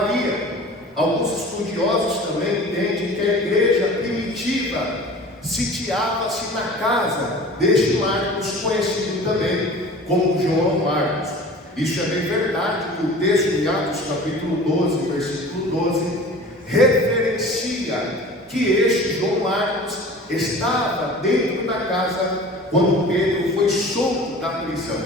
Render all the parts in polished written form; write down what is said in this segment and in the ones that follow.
Maria. Alguns estudiosos também entendem que a igreja primitiva sitiava-se na casa deste Marcos, conhecido também como João Marcos. Isso é bem verdade, que o texto de Atos capítulo 12, versículo 12, referencia que este João Marcos estava dentro da casa quando Pedro foi solto da prisão.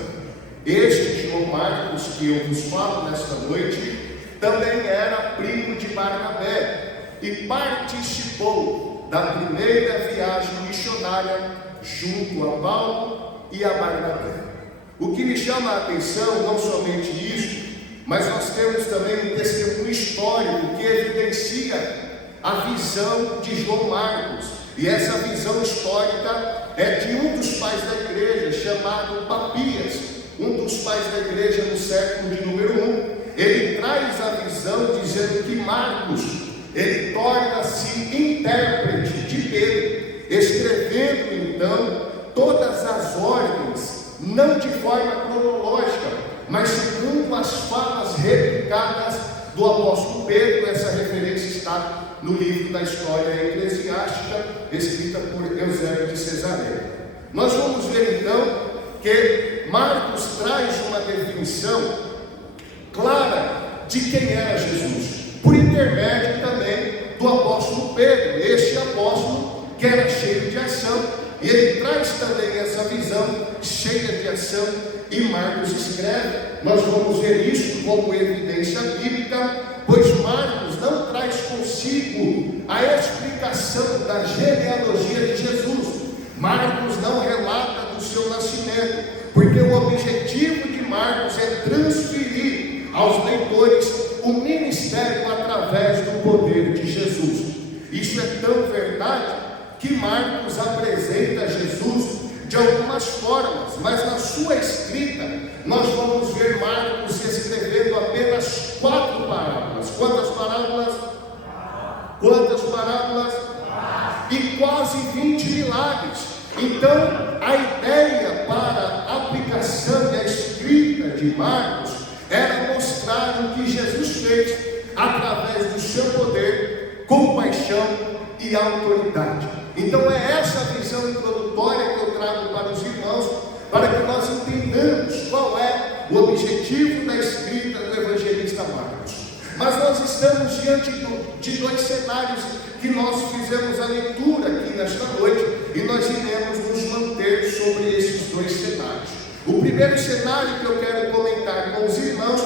Este João Marcos, que eu vos falo nesta noite, também era primo de Barnabé e participou da primeira viagem missionária junto a Paulo e a Barnabé. O que me chama a atenção, não somente isso, mas nós temos também um testemunho histórico que evidencia a visão de João Marcos. E essa visão histórica é de um dos pais da igreja, chamado Papias, um dos pais da igreja no século de número 1. Ele traz a visão dizendo que Marcos, ele torna-se intérprete de Pedro, escrevendo então todas as ordens, não de forma cronológica, mas segundo as falas replicadas do apóstolo Pedro. Essa referência está no livro da história eclesiástica, escrita por Eusébio de Cesareia. Nós vamos ver então que Marcos traz uma definição clara de quem era Jesus, por intermédio também do apóstolo Pedro, este apóstolo que era cheio de ação. E ele traz também essa visão cheia de ação, e Marcos escreve. Nós vamos ver isso como evidência bíblica, pois Marcos não traz consigo a explicação da genealogia de Jesus. Marcos não relata do seu nascimento, porque o objetivo de Marcos é transferir aos leitores o ministério através do poder de Jesus. Isso é tão verdade que Marcos apresenta Jesus de algumas formas, mas na sua escrita nós vamos ver Marcos escrevendo apenas 4 parábolas. Quantas parábolas? Quantas parábolas? E quase 20 milagres. Então a ideia para a aplicação da escrita de Marcos era mostrar o que Jesus fez através do seu poder, compaixão e autoridade. Então é essa visão introdutória que eu trago para os irmãos, para que nós entendamos qual é o objetivo da escrita do evangelista Marcos. Mas nós estamos diante de 2 cenários que nós fizemos a leitura aqui nesta noite, e nós iremos nos manter sobre esses 2 cenários. O primeiro cenário que eu quero comentar com os irmãos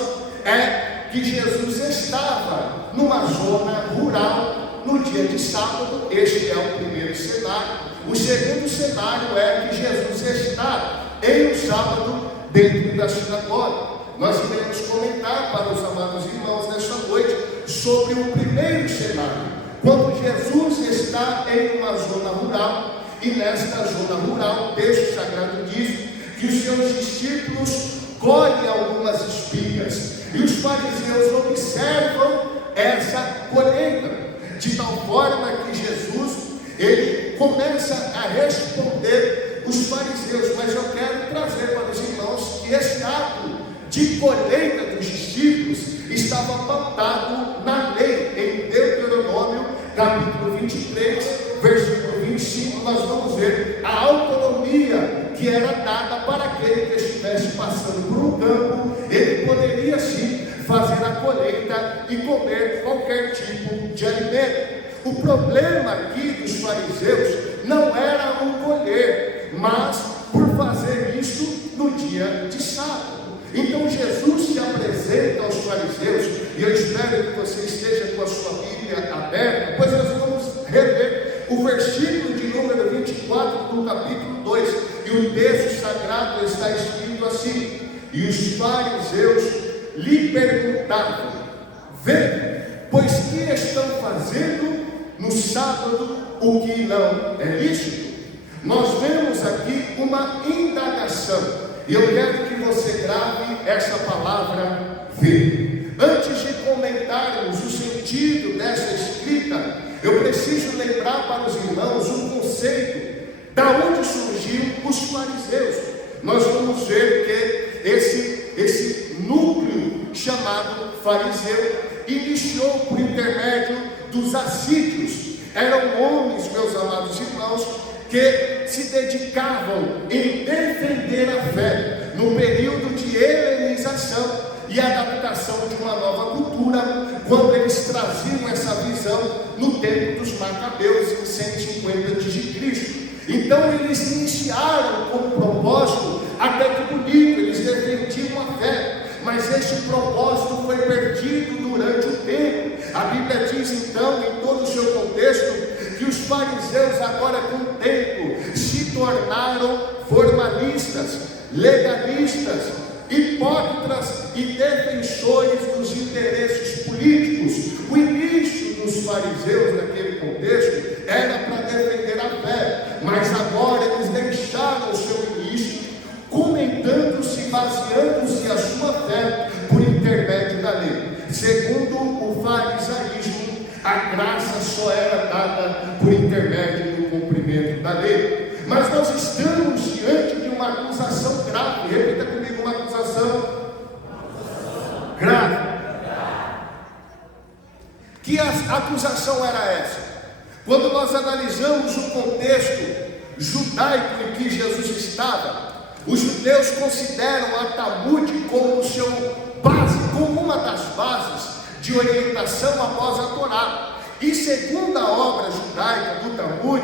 é que Jesus estava numa zona rural no dia de sábado. Este é o primeiro cenário. O segundo cenário é que Jesus está em um sábado dentro da sinagoga. Nós iremos comentar para os amados irmãos nesta noite sobre o primeiro cenário, quando Jesus está em uma zona rural, e nesta zona rural, o texto sagrado diz que os seus discípulos colhem algumas espigas, e os fariseus observam essa colheita, de tal forma que Jesus, ele começa a responder os fariseus. Mas eu quero trazer para os irmãos que esse ato de colheita dos discípulos estava pautado na lei. Em Deuteronômio capítulo 23, versículo 25, nós vamos ver a autonomia que era dada para aquele que estivesse passando por um campo. Ele poderia sim fazer a colheita e comer qualquer tipo de alimento. O problema aqui dos fariseus não era o colher, mas por fazer isso no dia de sábado. Então Jesus se apresenta aos fariseus, e eu espero que você esteja com a sua Bíblia aberta, pois nós vamos rever o versículo de número 24 do capítulo 2, e o texto sagrado está escrito assim: e os fariseus lhe perguntavam: vê, pois que estão fazendo no sábado o que não é lícito? Nós vemos aqui uma indagação, e eu quero que você grave essa palavra ver. Antes de comentarmos o sentido dessa escrita, eu preciso lembrar para os irmãos um conceito, da onde surgiram os fariseus. Nós vamos ver que esse núcleo chamado fariseu iniciou por intermédio dos assírios. Eram homens, meus amados irmãos, que se dedicavam em defender a fé no período de helenização e adaptação de uma nova cultura, quando eles traziam essa visão no tempo dos Macabeus, em 150 a.C. Então eles iniciaram com um propósito até que bonito, eles defendiam a fé, mas este propósito foi perdido durante o tempo. A Bíblia diz então, em todo o seu contexto, que os fariseus agora com o tempo se tornaram formalistas, legalistas, hipócritas e defensores dos interesses políticos. O início dos fariseus naquele contexto era para defender a fé, mas agora eles deixaram o seu início comentando-se, baseando-se a sua fé por intermédio da lei. Segundo o farisaísmo, a graça só era dada por intermédio do cumprimento da lei. Mas nós estamos diante de uma acusação grave. Repita comigo: uma acusação grave. Que acusação era essa? Quando nós analisamos o contexto judaico em que Jesus estava, os judeus consideram a Talmud como como uma das bases de orientação após a Torá. E segundo a obra judaica do Talmud,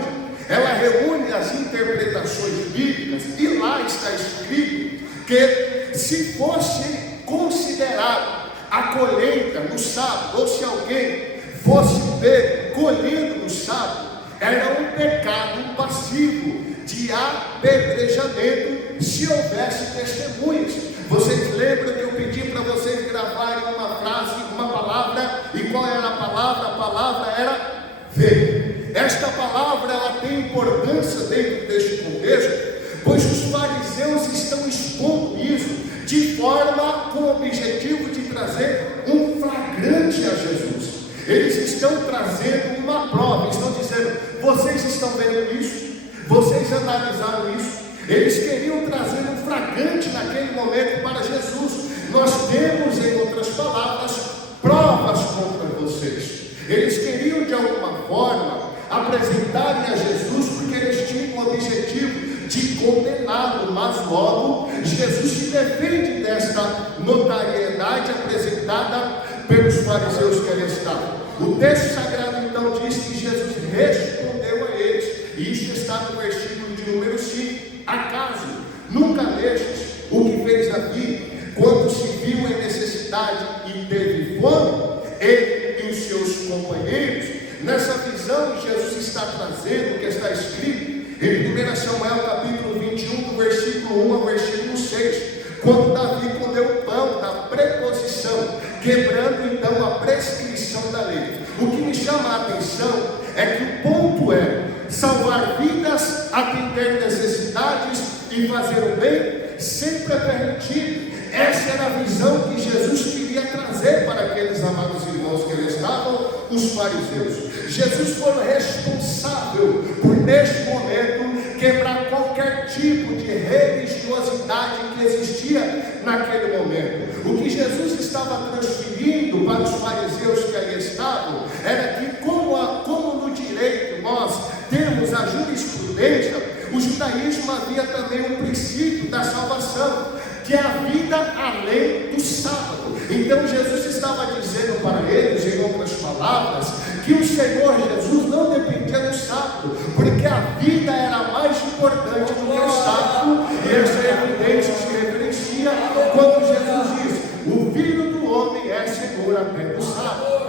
ela reúne as interpretações bíblicas, e lá está escrito que se fosse considerado a colheita no sábado, ou se alguém fosse pego colhendo no sábado, era um pecado passivo de apedrejamento se houvesse testemunhas. Vocês lembram que eu pedi para vocês gravarem uma frase, uma palavra, e qual era a palavra? A palavra era veio. Esta palavra ela tem importância dentro deste contexto, pois os fariseus estão expondo isso de forma com o objetivo de trazer um flagrante a Jesus. Eles estão trazendo uma prova, estão dizendo: vocês estão vendo isso? Vocês analisaram isso? Eles queriam trazer um flagrante naquele momento para Jesus. Nós temos, em outras palavras, provas contra vocês. Eles queriam de alguma forma apresentarem a Jesus, porque eles tinham o objetivo de condená-lo, mas logo Jesus se defende desta notariedade apresentada pelos fariseus que ali estavam. O texto sagrado então diz que Jesus respondeu a eles, e isto está no versículo de número 5: acaso nunca lestes o que fez Davi, quando se viu em necessidade e teve fome, ele e os seus companheiros? Nessa visão, Jesus está trazendo o que está escrito em 1 Samuel capítulo 21, do versículo 1 ao versículo 6, quando Davi comeu o pão da preposição, quebrando então a prescrição da lei. O que me chama a atenção é que o ponto é salvar vidas, atender necessidades e fazer o bem sempre é permitido. Essa era a visão que Jesus queria trazer para aqueles amados irmãos que ali estavam, os fariseus. Jesus foi o responsável por, neste momento, quebrar qualquer tipo de religiosidade que existia naquele momento. O que Jesus estava transferindo para os fariseus que ali estavam era que, como no direito nós temos a jurisprudência, o judaísmo havia também um princípio da salvação, que é a vida além do sábado. Então Jesus estava dizendo para eles, em outras palavras, que o Senhor Jesus não dependia do sábado, porque a vida era mais importante do que o sábado. E essa evidência se referencia quando Jesus diz: o Filho do Homem é Senhor até do sábado.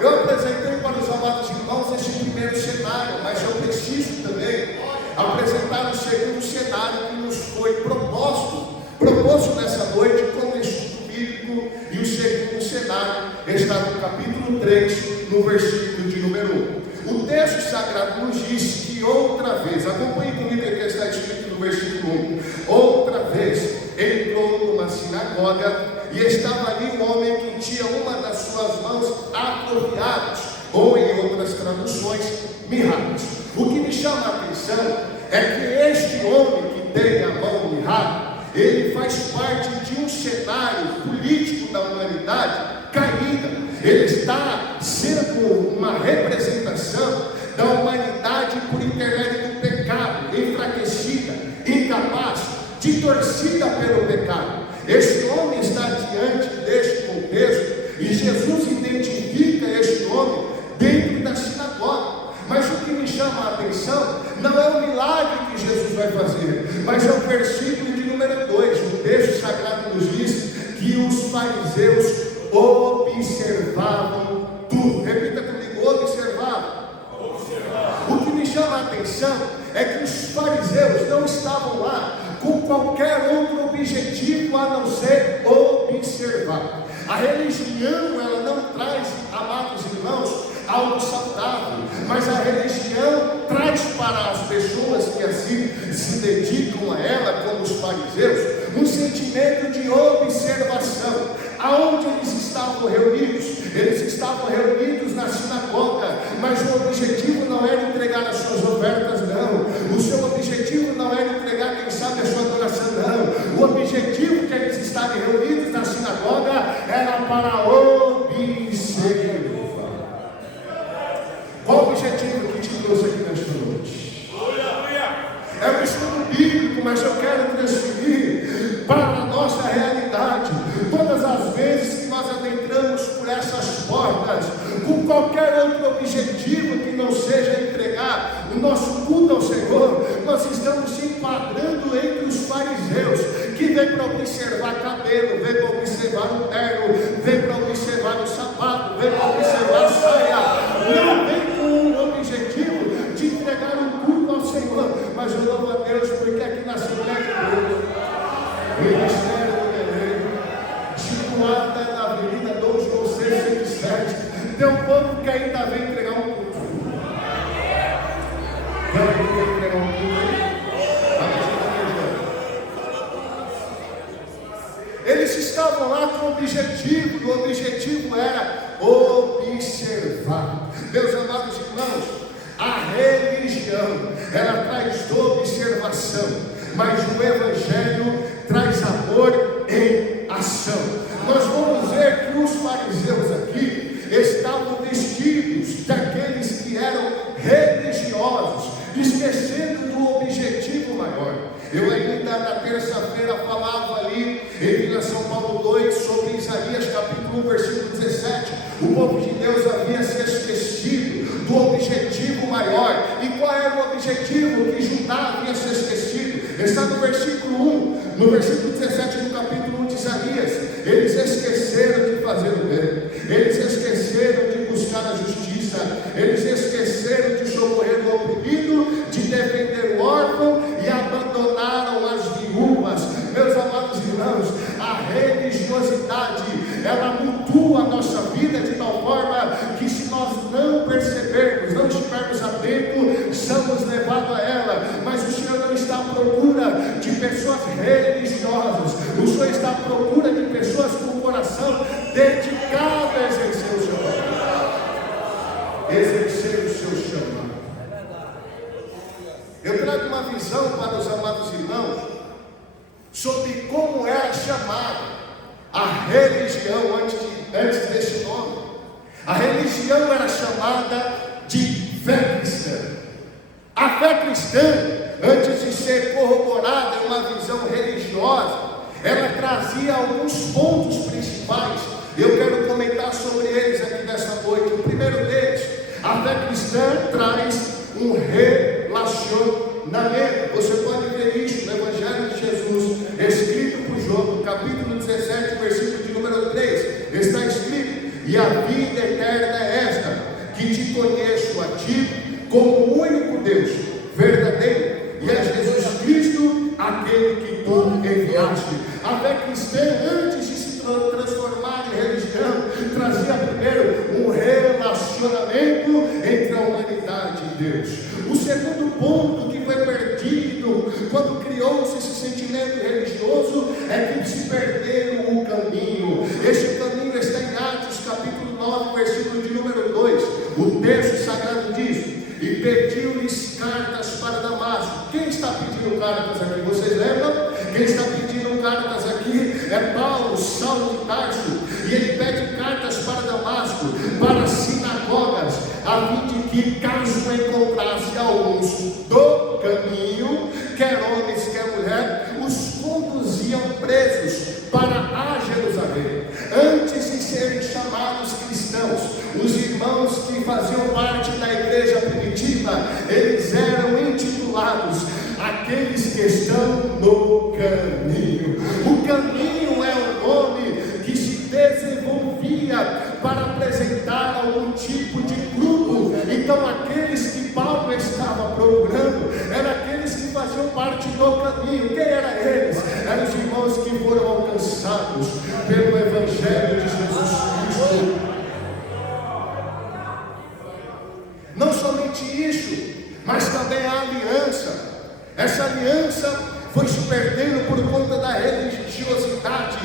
Eu apresentei para os amados irmãos esse primeiro cenário, mas eu preciso também apresentar o segundo cenário que nos foi proposto nessa noite como estudo bíblico. E o segundo cenário está no capítulo 3, no versículo de número 1. O texto sagrado nos diz que outra vez, acompanhe comigo o que está escrito no versículo 1: outra vez entrou numa sinagoga e estava ali um homem que tinha uma das suas mãos atrofiadas, ou em outras traduções, mirradas. O que me chama a atenção é que este homem que tem a mão mirrada, ele faz parte de um cenário político da humanidade caída. Ele está sendo uma representação da humanidade por intermédio do pecado, enfraquecida, incapaz, distorcida pelo pecado. Este homem está diante deste contexto e Jesus identifica este homem dentro da sinagoga. Mas o que me chama a atenção não é o milagre que Jesus vai fazer, mas é o versículo de número 2. O texto sagrado nos diz que os fariseus observavam tudo. Repita comigo: observavam. O que me chama a atenção é que os fariseus não estavam lá com qualquer outro objetivo a não ser observar. A religião, ela não traz, amados irmãos, algo saudável, mas a religião traz para as pessoas que assim se dedicam a ela, como os fariseus, um sentimento de observação. Aonde eles estavam reunidos? Eles estavam reunidos na sinagoga, mas o objetivo não era entregar as suas ofertas, não. O seu objetivo não era entregar, quem sabe, a sua adoração, não. O objetivo que eles estarem reunidos na sinagoga era para observar. Qual o objetivo que te trouxe aqui nesta noite? É um estudo bíblico, mas eu quero transferir para a nossa realidade. Todas as vezes que nós adentramos por essas portas, com qualquer outro objetivo que não seja entregar o nosso culto ao Senhor, nós estamos se enquadrando entre os fariseus, que vem para observar cabelo, vem para observar o terno, vem para observar o sapato, vem para observar a saia. Não vem com o objetivo de entregar um culto ao Senhor, mas eu louvo a Deus porque aqui na Assembleia de Deus, o Ministério do Guerreiro, situada na Avenida Dom João 607, tem um povo que ainda vem entregar um culto. Quem vem entregar um culto? Eles estavam lá com o objetivo era observar. Meus amados irmãos, a religião, ela traz observação, mas o Evangelho traz amor em ação. Nós vamos ver que os fariseus aqui estavam vestidos daqueles que eram religiosos, esquecendo do objetivo maior. Eu ainda na terça-feira falava ali em Vila São Paulo 2 sobre Isaías capítulo 1, versículo 17. O povo de Deus havia se esquecido do objetivo maior. E qual era o objetivo que Judá havia se esquecido? Está no versículo 1, no versículo 17 do capítulo 1 de Isaías. Eles esqueceram de fazer o bem, eles esqueceram de buscar a justiça, eles esqueceram de socorrer o oprimido, de defender o órfão e abandonaram as viúvas. Meus amados irmãos, a religiosidade, ela mutua a nossa vida de tal forma que, se nós não percebermos, não estivermos atentos, somos levados a ela. Mas o Senhor não está à procura de pessoas religiosas, o Senhor está à procura de pessoas com o coração dedicado a exercer o seu chamado. Exercer o seu chamado. Eu trago uma visão para os amados irmãos sobre como era chamada a religião antes desse nome. A religião era chamada de fé cristã. A fé cristã, antes de ser corroborada em uma visão religiosa, ela trazia alguns pontos principais. Eu quero comentar sobre eles aqui nessa noite. O primeiro deles, a fé cristã traz um relacionamento. Você pode ver isso no Evangelho de Jesus, escrito por João, capítulo 17, versículo de número 3. Está escrito: e a vida eterna é esta, que te conheço a ti como o único Deus verdadeiro, e a Jesus Cristo, aquele que tu enviaste. A fé cristã, antes de se transformar em religião, trazia primeiro um relacionamento entre a humanidade e Deus. O segundo ponto que foi perdido quando criou-se esse sentimento religioso é que se perderam o caminho. Este caminho está em Atos capítulo 9, versículo de número 2. O texto sagrado diz: e pediu-lhes cartas para Damasco. Quem está pedindo cartas aqui? Vocês lembram? Quem está pedindo Saulo de Tarso, e ele pede cartas para Damasco, para as sinagogas, a fim de que, caso encontrasse alguns do caminho, quer homens, quer mulher, os conduziam presos para a Jerusalém. Antes de serem chamados cristãos, os irmãos que faziam parte da igreja primitiva, eles eram intitulados aqueles que estão no caminho. O caminho é o nome que se desenvolvia para apresentar algum tipo de grupo. Então aqueles que Paulo estava procurando eram aqueles que faziam parte do caminho. Quem eram eles? Eram os irmãos que foram alcançados pelo Evangelho de Jesus Cristo. Não somente isso, mas também a aliança. Essa aliança foi se perdendo por conta da religiosidade.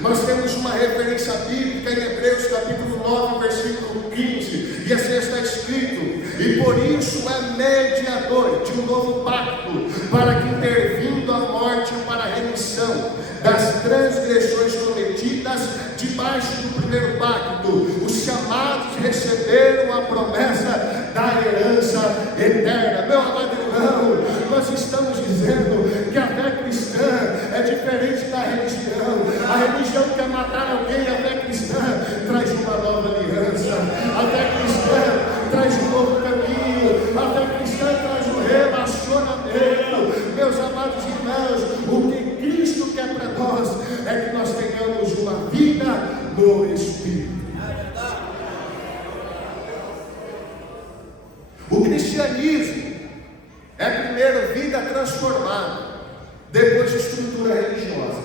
Nós temos uma referência bíblica em Hebreus capítulo 9, versículo 15, e assim está escrito: e por isso é mediador de um novo pacto, para que, intervindo a morte para a remissão das transgressões cometidas debaixo do primeiro pacto, os chamados receberam a promessa da herança eterna. Meu amado irmão, nós estamos dizendo que a fé cristã é diferente da religião. A religião quer matar alguém, a fé cristã traz uma nova aliança. A fé cristã traz um novo caminho. A fé cristã traz um relacionamento. Meus amados irmãos, o que Cristo quer para nós é que nós tenhamos uma vida no Espírito. O cristianismo é primeiro vida transformada, depois estrutura religiosa.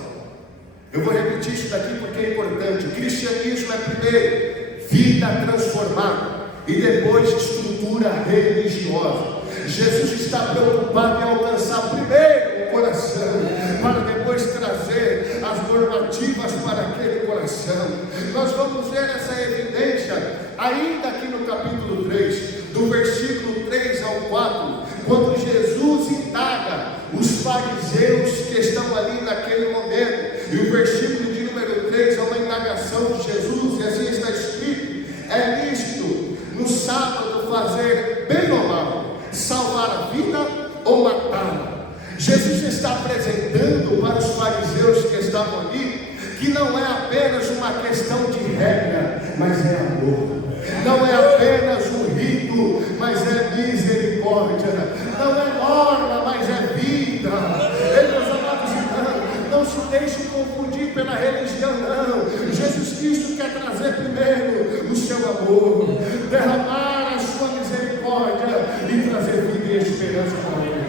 Eu vou repetir isso daqui porque é importante. O cristianismo é primeiro vida transformada e depois estrutura religiosa. Jesus está preocupado em alcançar primeiro o coração, para depois trazer as normativas para aquele coração. Nós vamos ver essa evidência ainda aqui no capítulo 3, do versículo 3 ao 4, quando Jesus indaga os fariseus que estão ali naquele momento. E o versículo de número 3 é uma indagação de Jesus, e assim está escrito: é lícito no sábado fazer bem ou mal, salvar a vida ou matá-la? Jesus está apresentando para os fariseus que estavam ali que não é apenas uma questão de regra, mas é amor. Não é apenas um rito, mas é misericórdia. Não é norma, mas é vida. Meus amados irmãos, não se deixem confundir pela religião, não. Jesus Cristo quer trazer primeiro o seu amor, derramar a sua misericórdia e trazer vida e esperança para o mundo.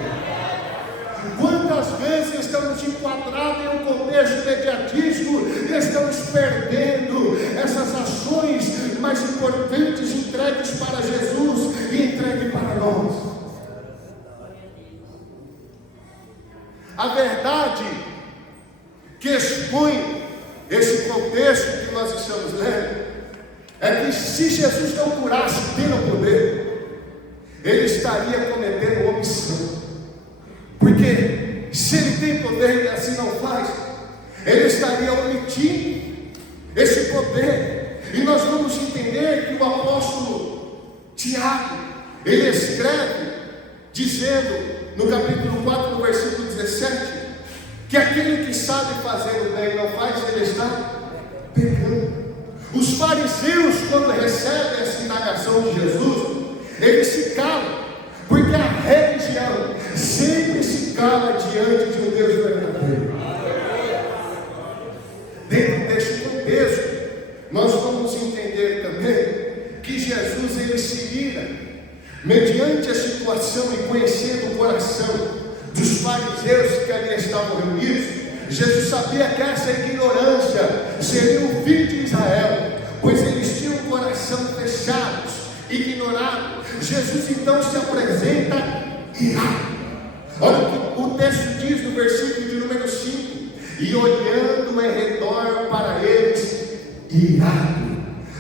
Quantas vezes estamos enquadrados em um contexto mediatismo e estamos perdendo essas ações mais importantes entregues para Jesus e entregues para nós? A verdade que expõe esse contexto que nós estamos lendo é que se Jesus não curasse pelo poder, ele estaria cometendo omissão. Porque se ele tem poder e assim não faz, ele estaria omitindo esse poder. E nós vamos entender que o apóstolo Tiago, ele escreve dizendo no capítulo 4, no versículo 17, que aquele que sabe fazer o bem e não faz, ele está pecando. Os fariseus, quando recebem essa indagação de Jesus, eles se calam, porque a religião sempre se cala diante de um Deus verdadeiro. Dentro deste contexto, nós vamos entender também que Jesus, ele se ira mediante a situação e conhecendo o coração dos fariseus que ali estavam reunidos. Jesus sabia que essa ignorância seria o fim de Israel, pois eles tinham o coração fechado, ignorado. Jesus então se apresenta irado. Olha o que o texto diz no versículo de número 5: e olhando em redor para eles, irado,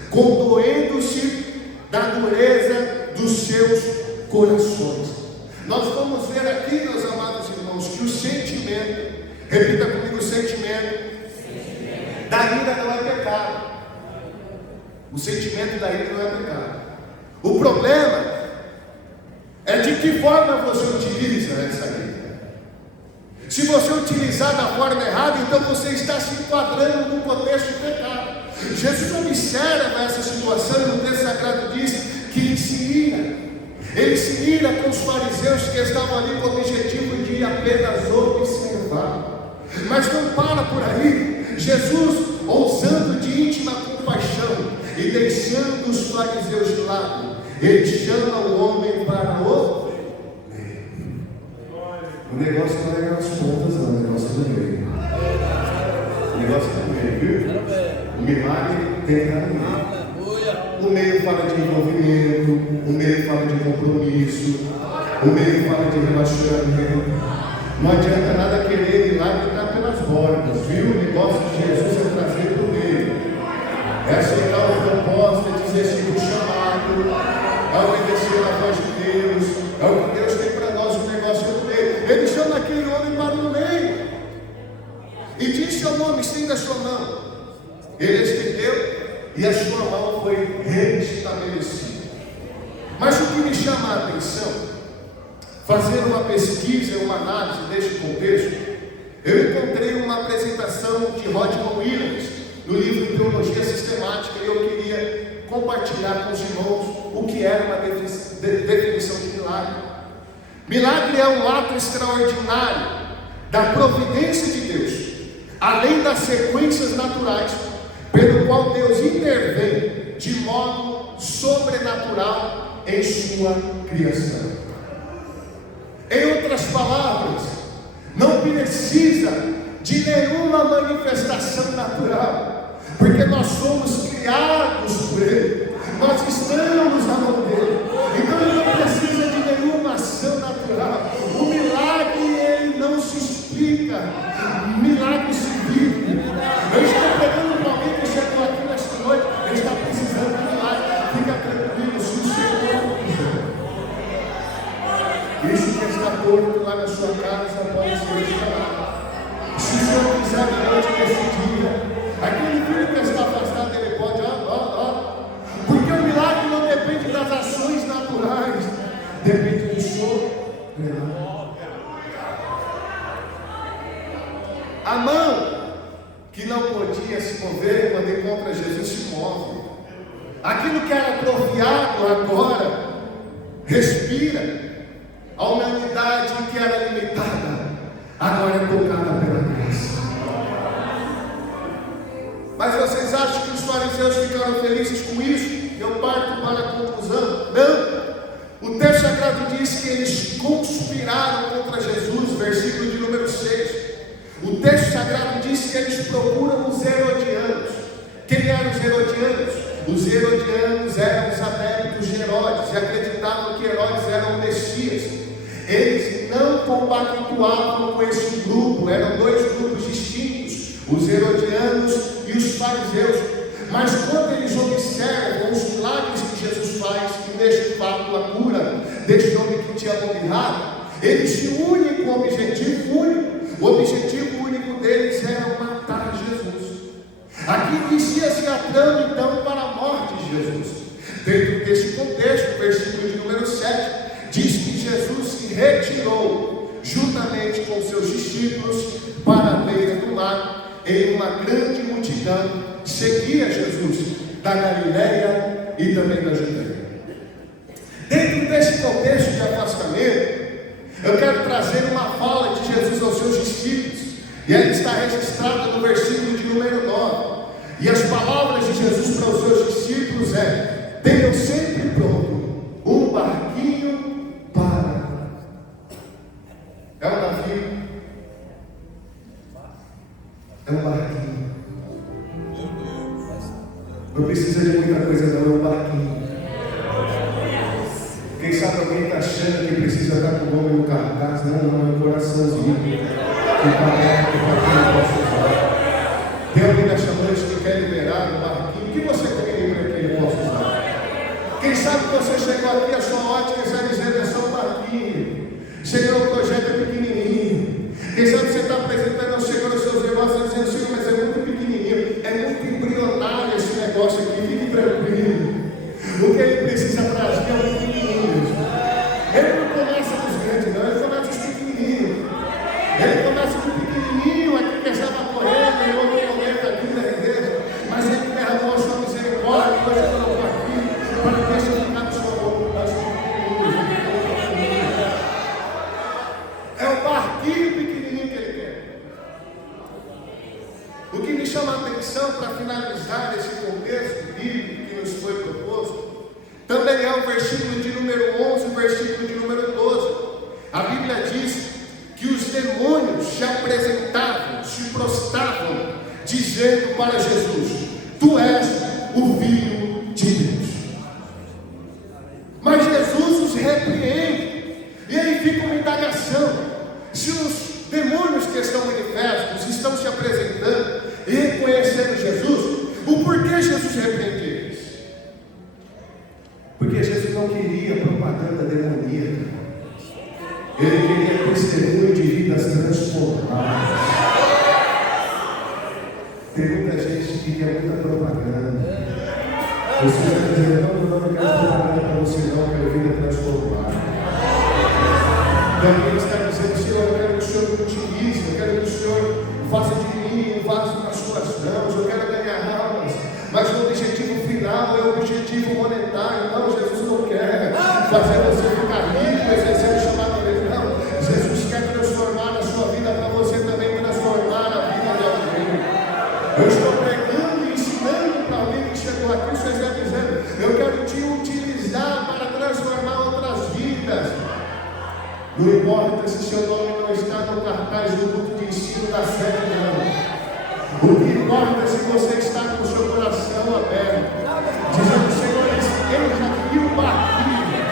condoendo-se da dureza dos seus corações. Nós vamos ver aqui, meus amados irmãos, que o sentimento, repita comigo, sentimento, da ira não é pecado. O sentimento da ira não é pecado. O problema é de que forma você utiliza essa ira. Se você utilizar da forma errada, então você está se enquadrando num contexto de pecado. Jesus observa essa situação e no texto sagrado diz que ele se ira. Ele se ira com os fariseus que estavam ali com o objetivo de apenas observar. Mas não para por aí. Jesus, ousando de íntima compaixão e deixando os fariseus de lado, ele chama o homem para o meio. O negócio não é nas pontas, não, o negócio é no meio. O negócio é no meio, viu? O milagre tem que estar no meio. O meio fala de envolvimento, o meio fala de compromisso, o meio fala de relacionamento. Não adianta nada querer milagre estar pelas bordas, viu? O negócio de Jesus é trazer para o meio. É aceitar o propósito, é dizer sim o chamado, é obedecer a voz de Deus, é o que Deus tem para nós, o negócio é no meio. Ele chama aquele homem para o meio e disse ao homem: estenda a sua mão. Ele estendeu e a sua mão foi restabelecida. Mas o que me chama a atenção, fazendo uma pesquisa, uma análise deste contexto, eu encontrei uma apresentação de Rodman Williams no livro Teologia Sistemática, e eu queria compartilhar com os irmãos o que era uma definição de milagre. Milagre é um ato extraordinário da providência de Deus, além das sequências naturais, pelo qual Deus intervém de modo sobrenatural em sua criação. Em outras palavras, não precisa de nenhuma manifestação natural, porque nós somos criados por Ele, nós estamos na mão dele, então Ele não precisa de nenhuma ação natural. O milagre, ele não se explica, o milagre se vive. Eu estou pregando para alguém que chegou aqui nesta noite, ele está precisando de milagre. Fica tranquilo, se o Senhor quiser. Isso que está torto lá na sua casa pode ser restaurado. Se o Senhor quiser durante esse dia, aquele filho que está afastado, ele pode, porque o milagre não depende das ações naturais, depende do sobrenatural. A mão que não podia se mover quando encontra Jesus se move. Aquilo que era atrofiado agora respira. A humanidade que era limitada agora é tocada pela graça. Mas vocês acham que os fariseus ficaram felizes com isso? Eu parto para a conclusão: não. O texto sagrado diz que eles conspiraram contra Jesus, versículo de número 6. O texto sagrado diz que eles procuram os herodianos. Quem eram os herodianos? Os herodianos eram os adeptos de Herodes e acreditavam que Herodes era o Messias. Eles não compactuavam com esse grupo, eram dois grupos distintos, os herodianos e os fariseus. Mas quando eles observam os milagres que Jesus faz, e neste fato a cura deste homem que tinha morrido, eles se unem com o objetivo único. O objetivo único deles era matar Jesus. Aqui inicia-se a trama então para a morte de Jesus. Dentro desse contexto, o versículo de número 7 diz que Jesus se retirou juntamente com seus discípulos para a beira do mar, em uma grande multidão seguia Jesus da Galileia e também da Judeia. Dentro desse contexto de afastamento, eu quero trazer uma fala de Jesus aos seus discípulos, e ela está registrada no versículo de número 9. E as palavras de Jesus para os seus discípulos é: tenham sempre pronto um barquinho para. É um navio, é um barquinho. Não precisa de muita coisa, não, é um barquinho. Quem sabe alguém está achando que precisa estar com o nome no cartaz? Não, é um coraçãozinho. Que posso usar. Tem alguém nessa noite que quer liberar um barquinho? O que você tem para que ele possa usar? Quem sabe que você chegou aqui, a sua ótica está dizendo: é só um barquinho. Senhor, o projeto é pequenininho. Quem sabe você está apresentando ao Senhor os seus negócios, dizendo: Senhor, mas é muito pequenininho. chama atenção para finalizar esse contexto bíblico que nos foi proposto, também é o versículo de número 11 e o versículo de número 12. A Bíblia diz que os demônios se apresentavam, se prostravam, dizendo para Jesus: Tu és o Filho de Deus. Mas Jesus os repreende, e aí fica uma indagação: se os demônios que estão manifestos estão se apresentando e reconhecendo Jesus, o porquê Jesus repreende eles? Porque Jesus não queria propaganda demoníaca, ele queria testemunho de vidas transformadas. Tem muita gente que quer muita propaganda. Você vai dizer: não, eu quero propaganda para você, não, eu quero vida transformada. Então ele está dizendo: Senhor, eu quero que o Senhor me utilize, eu quero que o Senhor faça de mim um vaso nas suas mãos, eu quero ganhar almas, mas o objetivo final é o objetivo monetário. Não, Jesus não quer fazer você ficar rico, exercer o chamado dele. Não, Jesus quer transformar a sua vida para você também transformar a vida de alguém. Eu estou pregando e ensinando para alguém que chegou aqui, o Senhor está dizendo: eu quero te utilizar para transformar outras vidas. Não importa se seu nome não está no cartaz do culto de ensino da sede, não. O que importa é se você está com o seu coração aberto, dizendo: Senhor, eis aqui o barquinho.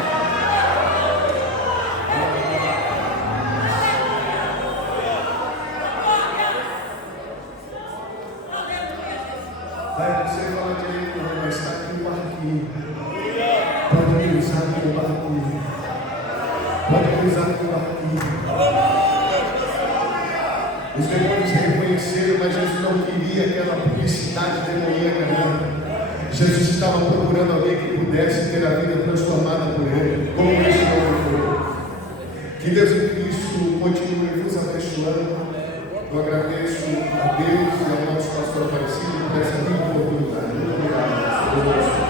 Aí você fala direito: não, mas está aqui o barquinho. Pode me usar como barquinho. Pode me usar como barquinho. Os demônios reconheceram, mas Jesus não queria aquela publicidade demoníaca, não. Jesus estava procurando alguém que pudesse ter a vida transformada por ele, como esse homem foi. Que Deus em Cristo continue nos abençoando. Eu agradeço a Deus e ao nosso pastor Aparecido por essa linda oportunidade. Muito obrigado.